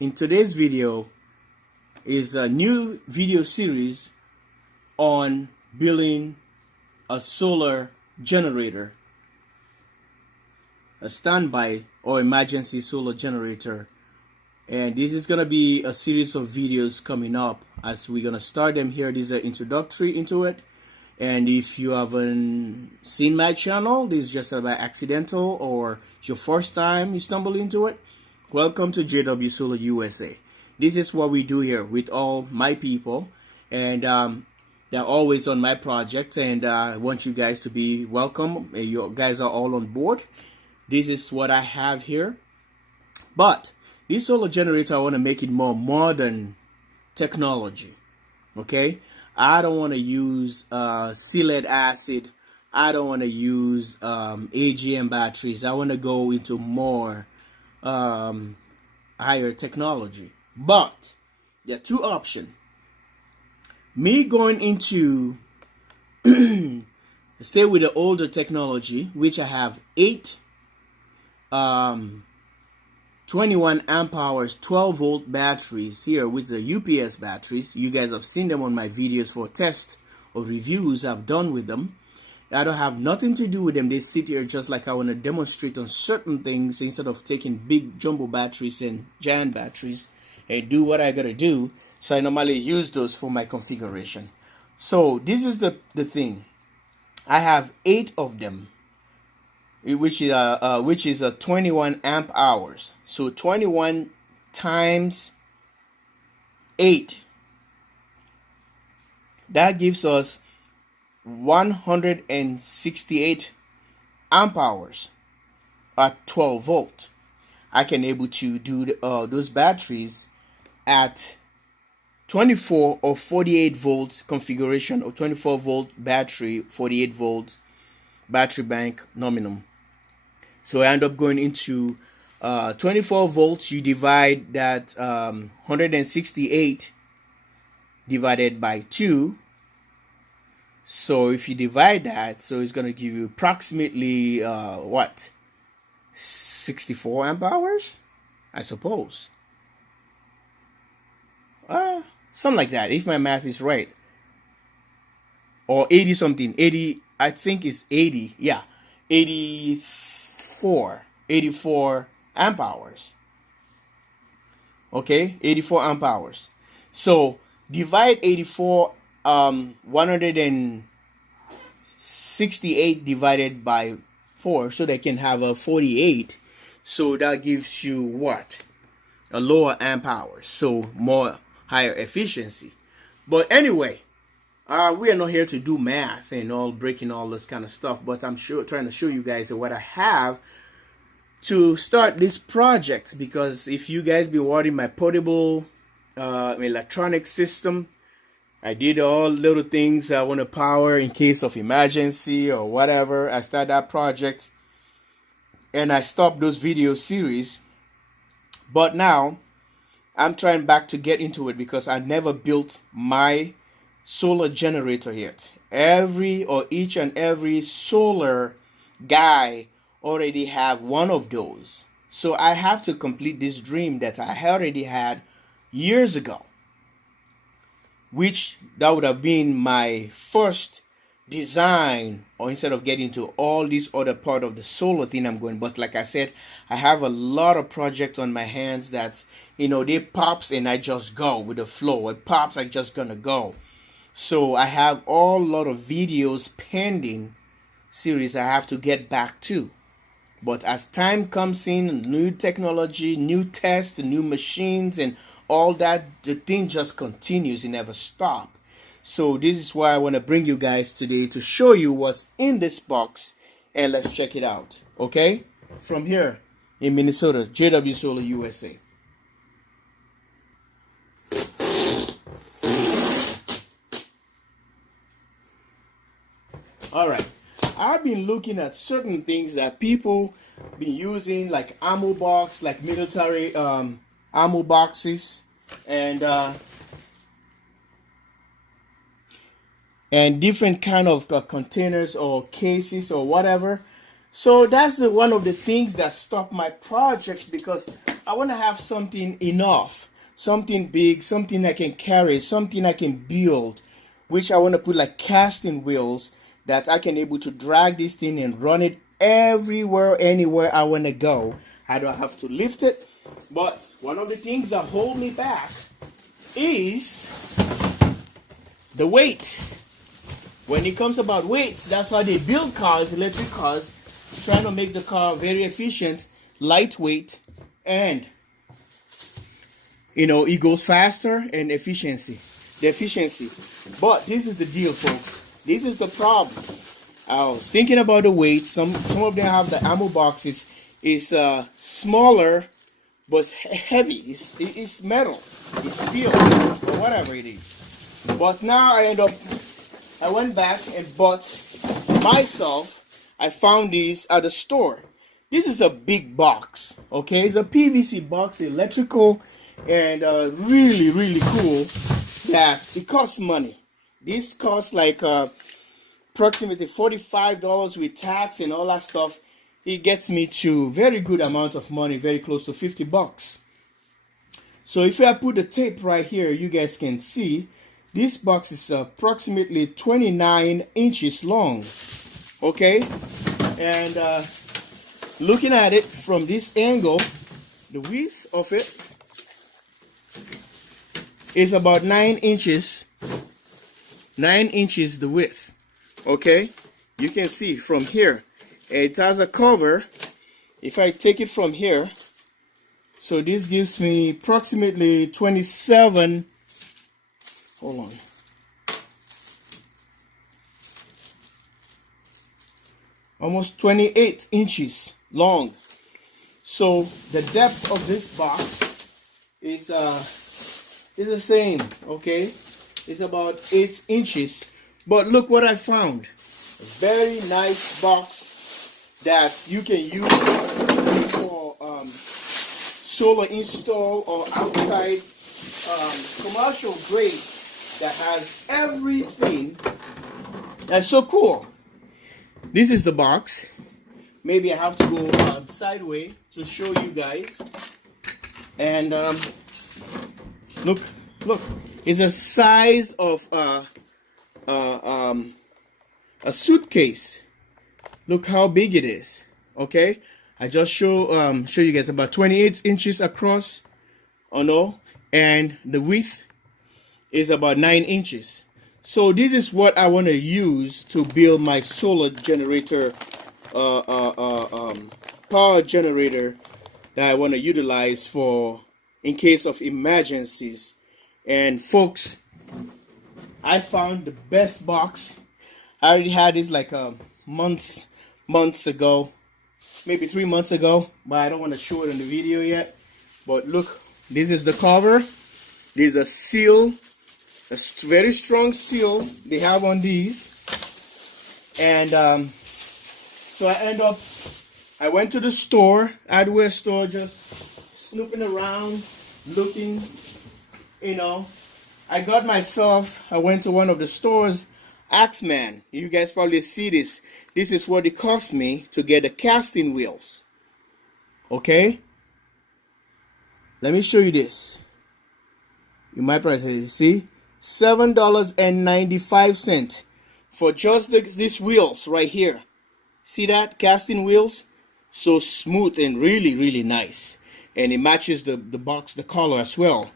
In today's video is a new video series on building a solar generator, a standby or emergency solar generator. And this is going to be a series of videos coming up as we're going to start them here. This is an introductory into it. And if you haven't seen my channel, this is just by accidental or your first time you stumble into it, welcome to JW Solar USA. This is what we do here with all my people, and they're always on my project, and I want you guys to be welcome. You guys are all on board. This is what I have here. But this solar generator, I want to make it more modern technology. Okay, I don't want to use lead acid. I don't want to use AGM batteries. I want to go into more higher technology. But there are two options. Me going into stay with the older technology, which I have 8 21 amp hours 12 volt batteries here with the UPS batteries. You guys have seen them on my videos for test or reviews I've done with them. I don't have nothing to do with them. They sit here just like I want to demonstrate on certain things instead of taking big jumbo batteries and giant batteries and do what I gotta do. So I normally use those for my configuration. So this is the thing. I have 8 of them, which is a 21 amp hours. So 21 times 8. That gives us 168 amp hours at 12 volt. I can able to do those batteries at 24 or 48 volts configuration, or 24 volt battery, 48 volts battery bank nominum. So I end up going into 24 volts. You divide that 168 divided by 2. So if you divide that, so it's going to give you approximately what, 64 amp hours, I suppose. Something like that, if my math is right. Or 80 something. 80, I think it's 80. Yeah, 84 amp hours. Okay, 84 amp hours. So divide 84, 168 divided by 4, so they can have a 48. So that gives you what? A lower amp hours, so more higher efficiency. But anyway, we are not here to do math and all, breaking all this kind of stuff, but I'm trying to show you guys what I have to start this project. Because if you guys be watching my portable electronic system, I did all little things I want to power in case of emergency or whatever. I started that project and I stopped those video series. But now I'm trying back to get into it because I never built my solar generator yet. Each and every solar guy already have one of those. So I have to complete this dream that I already had years ago, which that would have been my first design, or instead of getting to all these other part of the solar thing I'm going. But like I said, I have a lot of projects on my hands that, they pops and I just go with the flow. It pops, I just gonna go. So I have a lot of videos pending series I have to get back to. But as time comes in, new technology, new tests, new machines, and all that, the thing just continues. It never stops. So this is why I want to bring you guys today to show you what's in this box, and let's check it out. Okay, from here in Minnesota, JW Solar USA. All right, I've been looking at certain things that people been using, like ammo box, like military ammo boxes, and different kind of containers or cases or whatever. So that's one of the things that stop my projects, because I want to have something enough, something big, something I can carry, something I can build, which I want to put like casting wheels that I can able to drag this thing and run it everywhere, anywhere I want to go. I don't have to lift it. But one of the things that hold me back is the weight. When it comes about weights, that's why they build cars, electric cars, trying to make the car very efficient, lightweight, and it goes faster and the efficiency. But this is the deal, folks. This is the problem. I was thinking about the weight. Some of them have the ammo boxes. It's smaller, but it's heavy. It's metal. It's steel, or whatever it is. But now I went back and bought myself. I found these at the store. This is a big box. Okay, it's a PVC box, electrical, and really, really cool. That it costs money. This costs like approximately $45 with tax and all that stuff. It gets me to very good amount of money, very close to $50. So if I put the tape right here, you guys can see this box is approximately 29 inches long. Okay, and looking at it from this angle, the width of it is about 9 inches. 9 inches the width. Okay, you can see from here. It has a cover. If I take it from here, so this gives me approximately 27. Hold on. Almost 28 inches long. So the depth of this box is the same. Okay, it's about 8 inches. But look what I found. A very nice box that you can use for solar install or outside, commercial grade, that has everything. That's so cool. This is the box. Maybe I have to go sideways to show you guys. And look, it's a size of a suitcase. Look how big it is. Okay, I just show you guys about 28 inches across, and the width is about 9 inches. So this is what I want to use to build my solar generator, power generator that I want to utilize for in case of emergencies. And folks, I found the best box. I already had this like months ago, maybe 3 months ago, but I don't want to show it in the video yet. But look, this is the cover. There's a seal, a very strong seal they have on these. And so I went to the store, hardware store, just snooping around, looking, I went to one of the stores, Axeman. You guys probably see this. This is what it cost me to get the casting wheels. Okay? Let me show you this. You might probably see $7.95 for just these wheels right here. See that? Casting wheels? So smooth and really, really nice. And it matches the box, the color as well.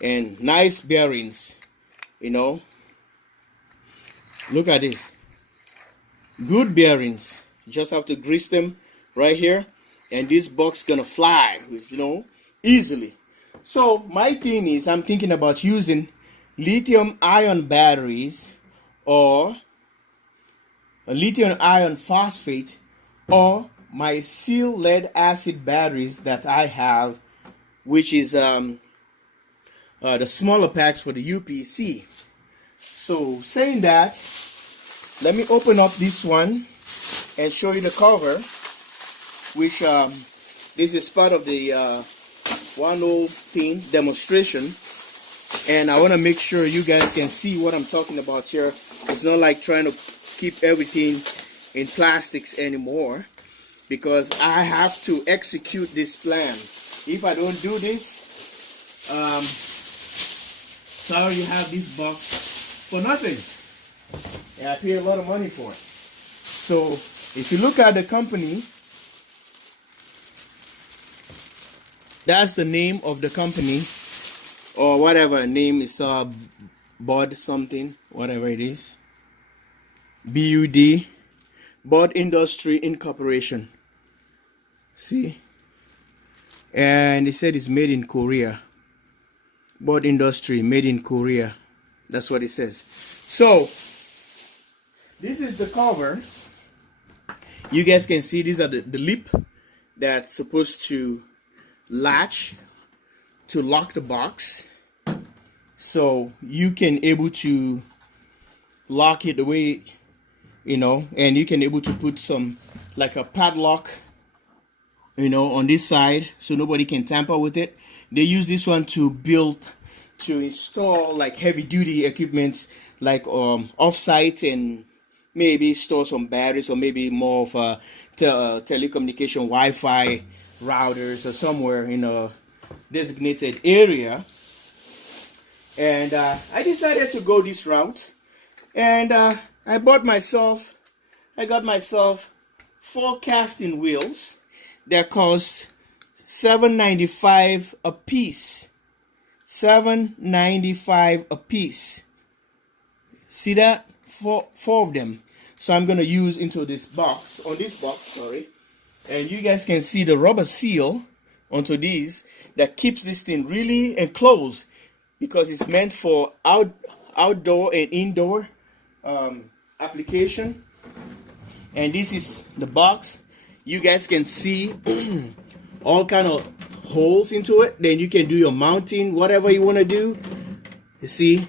And nice bearings, Look at this. Good bearings. You just have to grease them right here. And this box gonna fly, easily. So my thing is, I'm thinking about using lithium ion batteries, or a lithium ion phosphate, or my seal lead acid batteries that I have, which is the smaller packs for the UPC. So saying that, let me open up this one and show you the cover, which this is part of the one whole thing demonstration. And I want to make sure you guys can see what I'm talking about here. It's not like trying to keep everything in plastics anymore. because I have to execute this plan. If I don't do this, sorry you have this box for nothing. Yeah, I paid a lot of money for it. So if you look at the company, that's the name of the company, or whatever name is, Bud something, whatever it is. BUD, Bud Industry Incorporation. See? And it said it's made in Korea. Bud Industry, made in Korea. That's what it says. So, this is the cover. You guys can see these are the lip that's supposed to latch to lock the box. So, you can able to lock it the way, you know, and you can able to put some, like a padlock, you know, on this side so nobody can tamper with it. They use this one to install like heavy duty equipment, like off-site, and maybe store some batteries, or maybe more of a telecommunication Wi-Fi routers or somewhere in a designated area. And I decided to go this route, and I got myself 4 casting wheels that cost $7.95 a piece. $7.95 a piece. See that? Four of them. So I'm gonna use into this box, sorry. And you guys can see the rubber seal onto these that keeps this thing really enclosed, because it's meant for outdoor and indoor application. And this is the box. You guys can see all kind of holes into it. Then you can do your mounting, whatever you want to do. You see,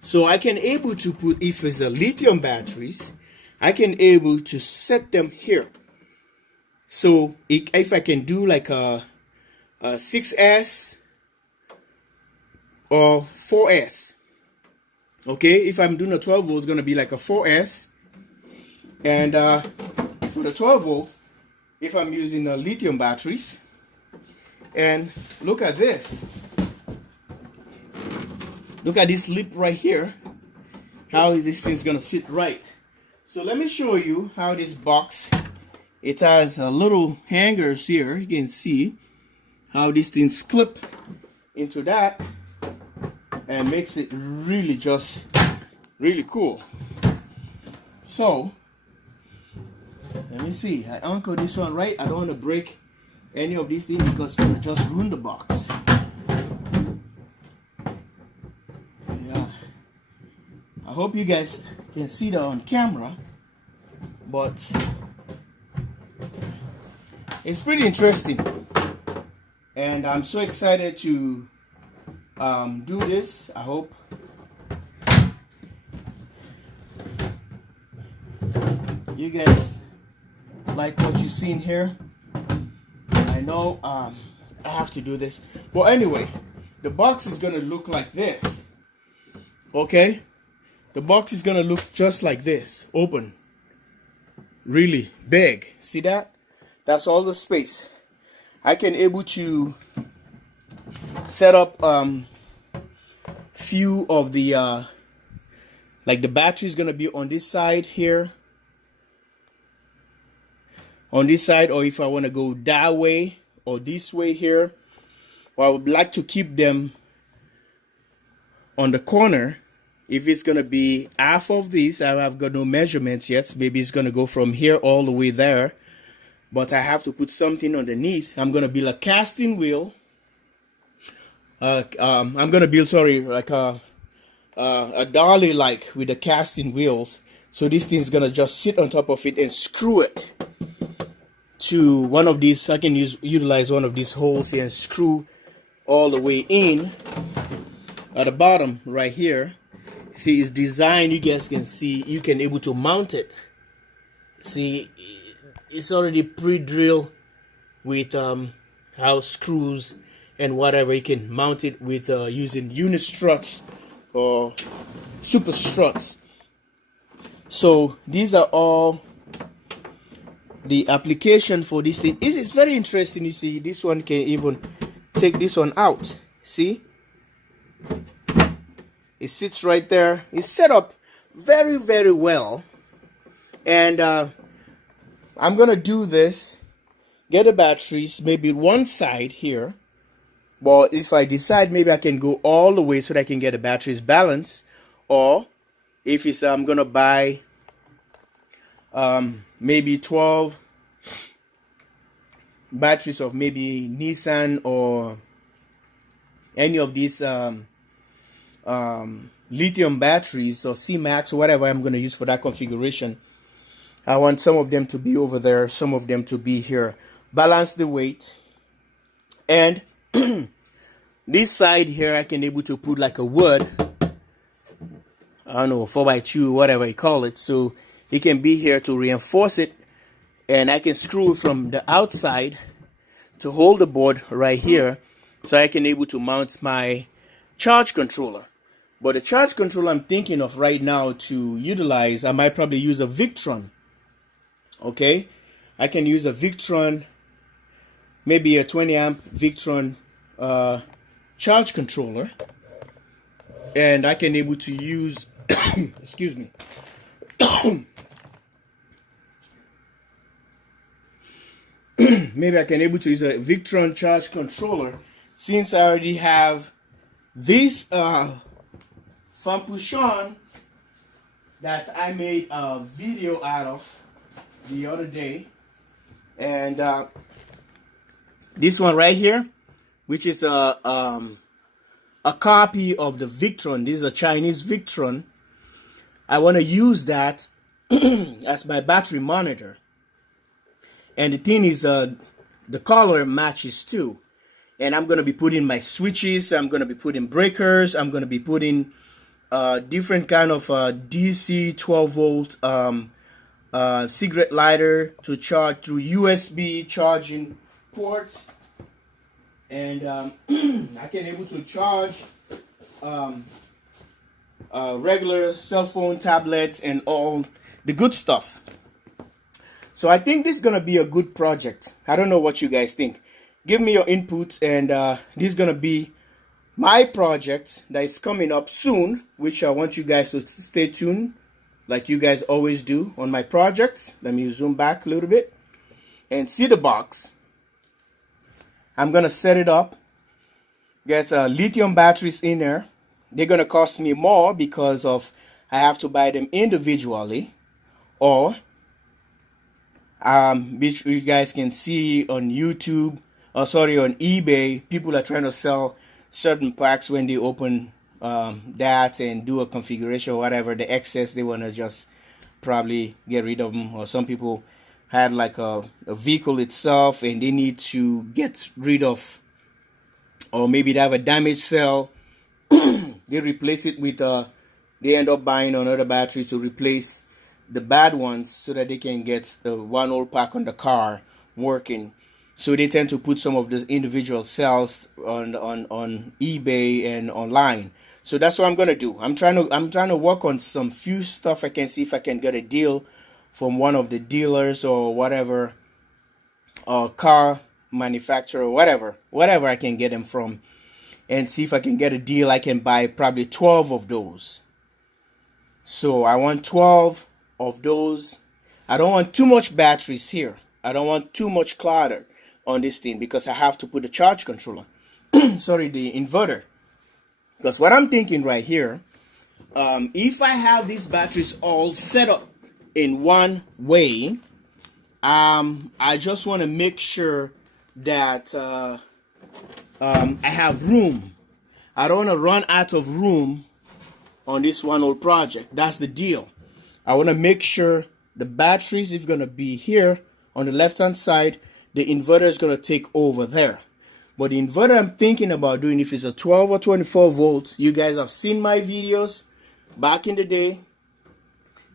so I can able to put, if it's a lithium batteries, I can able to set them here. So if I can do like a 6S or 4S, okay, if I'm doing a 12 volt, it's gonna be like a 4S. And for the 12 volts, if I'm using lithium batteries. And look at this. Look at this lip right here. How is this thing's gonna sit right? So let me show you how this box, it has little hangers here. You can see how these things clip into that and makes it really just really cool. So let me see. I anchor this one right. I don't want to break any of these things because it's going to just ruin the box. Yeah. I hope you guys can see that on camera. But it's pretty interesting. And I'm so excited to do this. I hope you guys like what you seen here. I know I have to do this, but anyway, the box is gonna look like this. Okay, the box is gonna look just like this, open, really big. See that? That's all the space. I can able to set up few of the like the battery is gonna be on this side here, on this side, or if I want to go that way or this way here. Well, I would like to keep them on the corner. If it's going to be half of this, I've got no measurements yet. Maybe it's going to go from here all the way there. But I have to put something underneath. I'm going to build a casting wheel. I'm going to build, sorry, like a dolly like with the casting wheels. So this thing's going to just sit on top of it and screw it to one of these. I can utilize one of these holes here and screw all the way in at the bottom right here. See, it's designed, you guys can see, you can able to mount it. See, it's already pre-drilled with house screws and whatever. You can mount it with using unit struts or super struts. So these are all the application for this thing is very interesting. You see, this one can even take this one out. See, it sits right there. It's set up very, very well. And I'm gonna do this, get the batteries, maybe one side here. Well, if I decide, maybe I can go all the way so that I can get the batteries balanced. Or if it's I'm gonna buy maybe 12 batteries of maybe Nissan or any of these lithium batteries or C-Max or whatever I'm going to use for that configuration. I want some of them to be over there, some of them to be here. Balance the weight. And this side here I can able to put like a wood, I don't know, 4x2, whatever you call it, so it can be here to reinforce it. And I can screw it from the outside to hold the board right here, so I can able to mount my charge controller. But the charge controller I'm thinking of right now to utilize, I might probably use a Victron. Okay, I can use a Victron, maybe a 20 amp Victron charge controller, and I can able to use excuse me maybe I can able to use a Victron charge controller, since I already have this Fampuchon that I made a video out of the other day. And this one right here, which is a copy of the Victron. This is a Chinese Victron. I want to use that as my battery monitor. And the thing is, the color matches too. And I'm going to be putting my switches, I'm going to be putting breakers, I'm going to be putting different kind of DC 12 volt cigarette lighter to charge through USB charging ports. And I can able to charge regular cell phone, tablets, and all the good stuff. So I think this is going to be a good project. I don't know what you guys think. Give me your input, and this is going to be my project that is coming up soon, which I want you guys to stay tuned like you guys always do on my projects. Let me zoom back a little bit and see the box. I'm going to set it up. Get lithium batteries in there. They're going to cost me more because of I have to buy them individually, or which you guys can see on YouTube, or sorry, on eBay. People are trying to sell certain packs when they open that and do a configuration or whatever. The excess, they want to just probably get rid of them. Or some people had like a vehicle itself and they need to get rid of, or maybe they have a damaged cell. They replace it with they end up buying another battery to replace the bad ones so that they can get the one old pack on the car working. So they tend to put some of the individual cells on eBay and online. So that's what I'm gonna do. I'm trying to work on some few stuff. I can see if I can get a deal from one of the dealers or whatever, or car manufacturer, whatever I can get them from, and see if I can get a deal. I can buy probably 12 of those. So I want 12 of those. I don't want too much batteries here. I don't want too much clutter on this thing because I have to put the charge controller, sorry, the inverter. Because what I'm thinking right here, if I have these batteries all set up in one way, I just want to make sure that I have room. I don't want to run out of room on this one old project. That's the deal. I want to make sure the batteries is going to be here on the left hand side. The inverter is going to take over there. But the inverter I'm thinking about doing, if it's a 12 or 24 volts, you guys have seen my videos back in the day.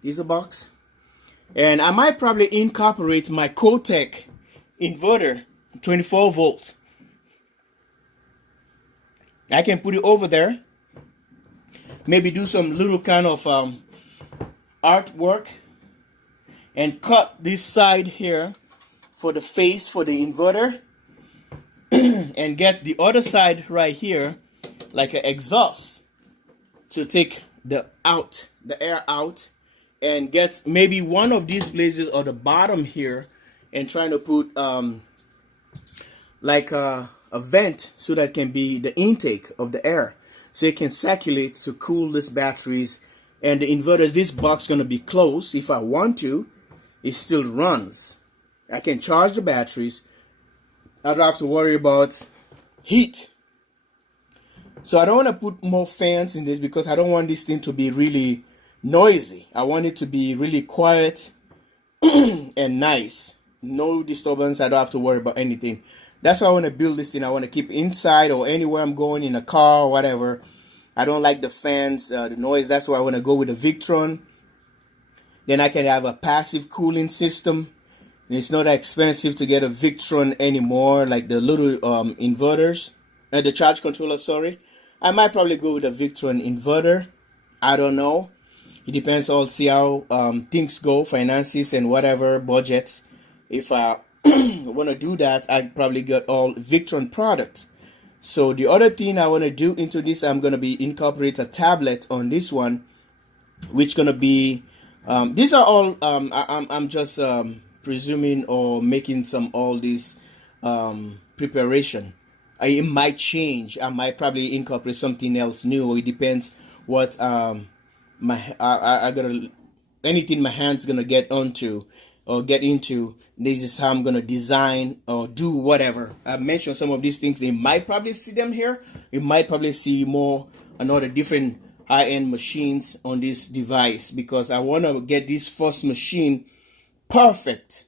Here's a box. And I might probably incorporate my Cotec inverter, 24 volts. I can put it over there. Maybe do some little kind of artwork and cut this side here for the face for the inverter, and get the other side right here like an exhaust to take the air out, and get maybe one of these places or the bottom here, and trying to put like a vent so that can be the intake of the air, so it can circulate to cool these batteries and the inverters. This box gonna be closed. If I want to, it still runs. I can charge the batteries. I don't have to worry about heat. So I don't want to put more fans in this because I don't want this thing to be really noisy. I want it to be really quiet and nice. No disturbance. I don't have to worry about anything. That's why I want to build this thing. I want to keep inside or anywhere I'm going, in a car or whatever. I don't like the fans, the noise. That's why I want to go with a Victron. Then I can have a passive cooling system. And it's not that expensive to get a Victron anymore, like the little inverters, the charge controller, sorry. I might probably go with a Victron inverter. I don't know. It depends. I'll see how things go, finances and whatever, budgets. If I want to do that, I'd probably get all Victron products. So the other thing I want to do into this, I'm going to be incorporate a tablet on this one, which going to be, these are all, I'm just presuming or making some all this preparation. It might change. I might probably incorporate something else new. It depends what I gotta, anything my hand's gonna get onto or get into. This is how I'm gonna design or do whatever. I mentioned some of these things. They might probably see them here. You might probably see more another different high-end machines on this device, because I want to get this first machine perfect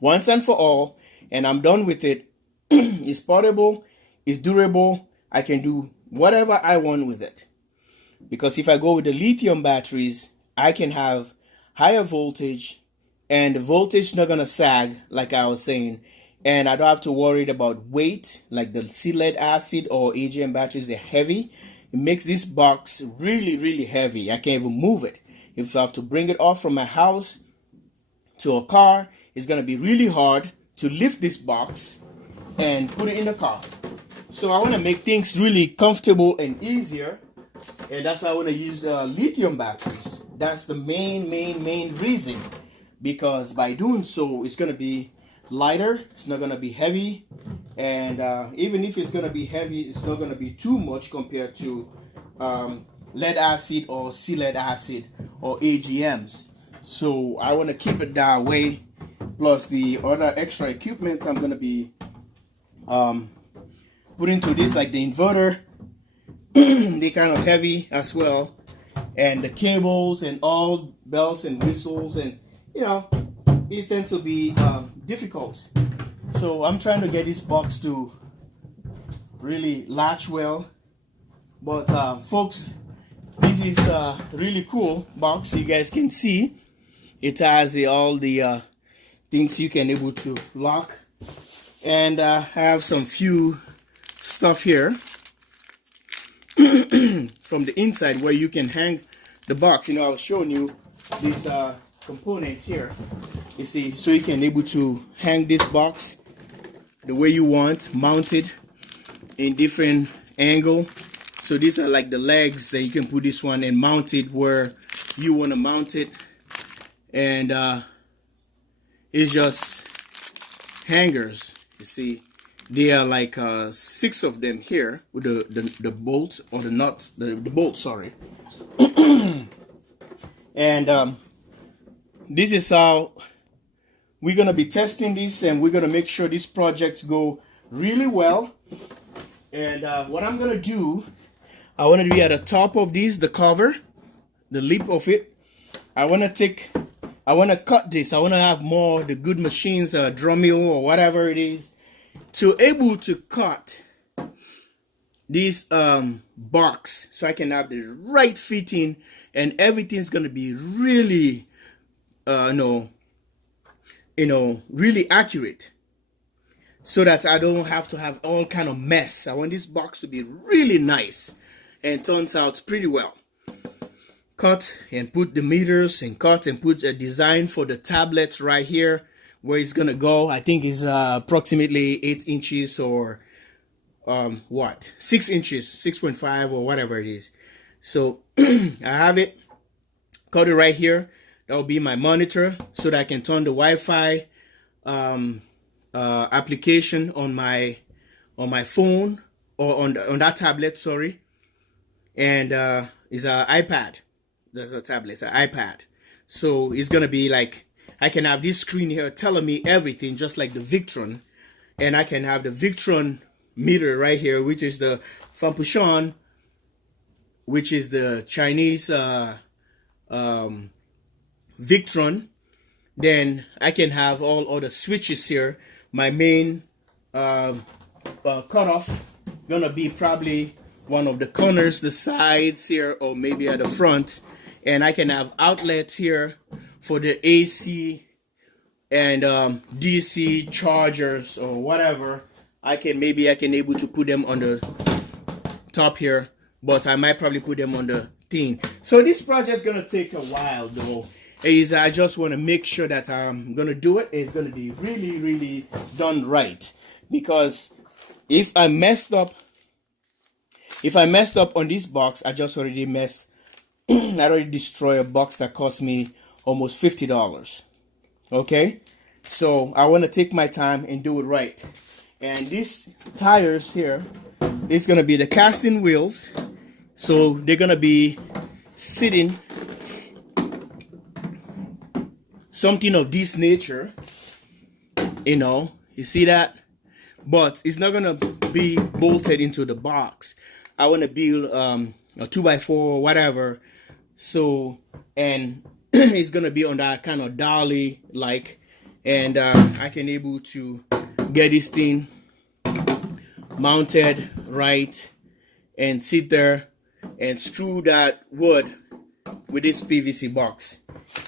once and for all, and I'm done with it. It's portable, it's durable, I can do whatever I want with it. Because if I go with the lithium batteries, I can have higher voltage, and the voltage is not going to sag, like I was saying. And I don't have to worry about weight, like the lead acid or AGM batteries, they're heavy. It makes this box really, really heavy. I can't even move it. If I have to bring it off from my house to a car, it's going to be really hard to lift this box and put it in the car. So I want to make things really comfortable and easier, and that's why I want to use lithium batteries. That's the main reason, because by doing so, it's going to be lighter, it's not going to be heavy, and even if it's going to be heavy, it's not going to be too much compared to lead acid or lead acid or AGMs. So I want to keep it that way, plus the other extra equipment I'm going to be put into this, like the inverter. They kind of heavy as well, and the cables and all bells and whistles, and you know, it tend to be difficult. So I'm trying to get this box to really latch well. But folks, this is a really cool box. You guys can see it has all the things you can able to lock. And I have some few stuff here from the inside where you can hang the box. You know, I was showing you these components here. You see, so you can able to hang this box the way you want, mounted in different angle. So these are like the legs that you can put this one and mount it where you want to mount it. And it's just hangers. You see, there are like 6 of them here with the bolts, or the nuts, the bolts, sorry. And this is how we're going to be testing this, and we're going to make sure these projects go really well. And what I'm going to do, I want to be at the top of this, the cover, the lip of it. I want to cut this. I want to have more the good machines, drum mill or whatever it is, to able to cut this box, so I can have the right fitting, and everything's going to be really really accurate, so that I don't have to have all kind of mess. I want this box to be really nice, and turns out pretty well. cut and put the meters and cut and put a design for the tablets right here where it's gonna go. I think it's approximately 8 inches or 6 inches, 6.5 or whatever it is. So I have it, cut it right here. That will be my monitor so that I can turn the Wi-Fi application on my phone or on that tablet, sorry. And it's an iPad. That's a tablet, it's an iPad. So it's gonna be like, I can have this screen here telling me everything, just like the Victron. And I can have the Victron meter right here, which is the Fampushan, which is the Chinese Victron. Then I can have all other switches here. My main cutoff gonna be probably one of the corners, the sides here, or maybe at the front. And I can have outlets here for the AC and DC chargers or whatever. I can able to put them on the top here, but I might probably put them on the thing. So this project's gonna take a while though. I just want to make sure that I'm gonna do it. It's gonna be really, really done right, because if I messed up on this box, I already destroyed a box that cost me almost $50. Okay, so I want to take my time and do it right. And these tires here is gonna be the casting wheels, so they're gonna be sitting something of this nature, you see that, but it's not gonna be bolted into the box. I want to build a 2x4 or whatever, so, and it's gonna be on that kind of dolly like, and I can able to get this thing mounted right and sit there and screw that wood with this PVC box.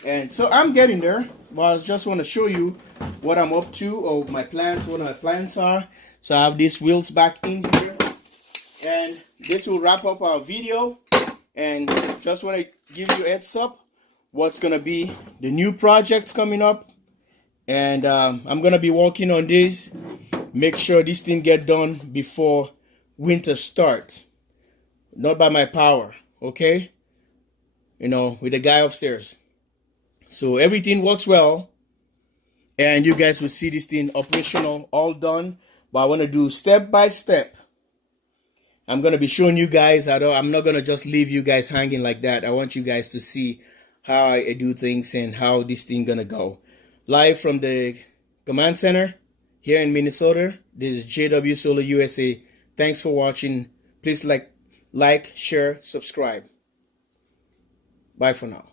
And so I'm getting there, but I just want to show you what I'm up to, or my plans, what my plans are. So I have these wheels back in here, and this will wrap up our video. And just want to give you a heads up what's going to be the new projects coming up. And I'm going to be working on this, make sure this thing get done before winter starts, not by my power, okay, with the guy upstairs. So everything works well, and you guys will see this thing operational, all done. But I want to do step by step. I'm going to be showing you guys. I'm not going to just leave you guys hanging like that. I want you guys to see how I do things and how this thing going to go. Live from the command center here in Minnesota. This is JW Solar USA. Thanks for watching. Please like, share, subscribe. Bye for now.